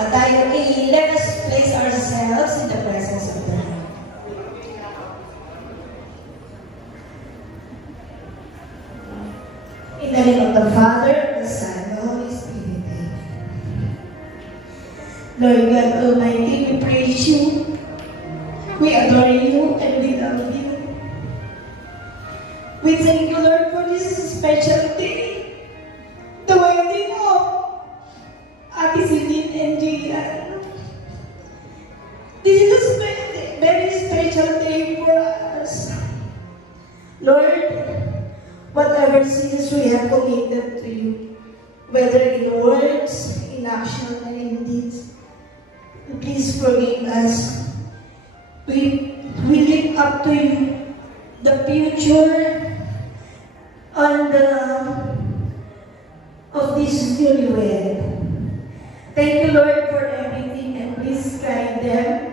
Let us place ourselves in the presence of the Lord. In the name of the Father, the Son, and the Holy Spirit. Lord God Almighty, we praise you, we adore you, and we love you. We thank you, Lord, for this special day, the wedding of Ate Celine and Gian. This is a very special day for us. Lord, whatever sins we have committed to you, whether in words, in action, and in deeds, please forgive us. We live up to you, the future of this newlywed. Thank you, Lord, for everything, and please guide them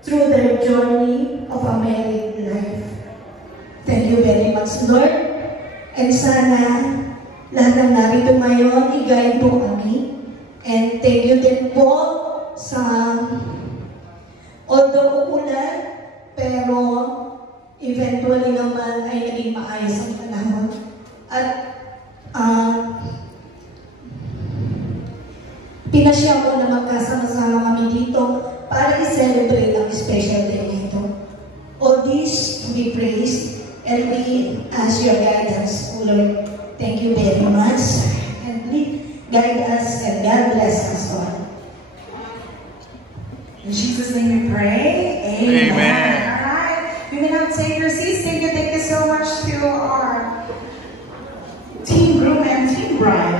through their journey of a married life. Thank you very much, Lord. And sana lahat ng narito ngayon, i-guide po kami. And thank you din po sa although uulan, pero eventually naman ay naging maayos ang panahon. At pinasya ko na magkasama-sama kami dito para i-celebrate ang special day ito. All this to be praised, and we ask your guidance, O Lord. Thank you very much. And please guide us, and God bless us all. In Jesus' name we pray. Amen. Amen. All right. We will now take your seats. Thank you so much to our team groom and team bride.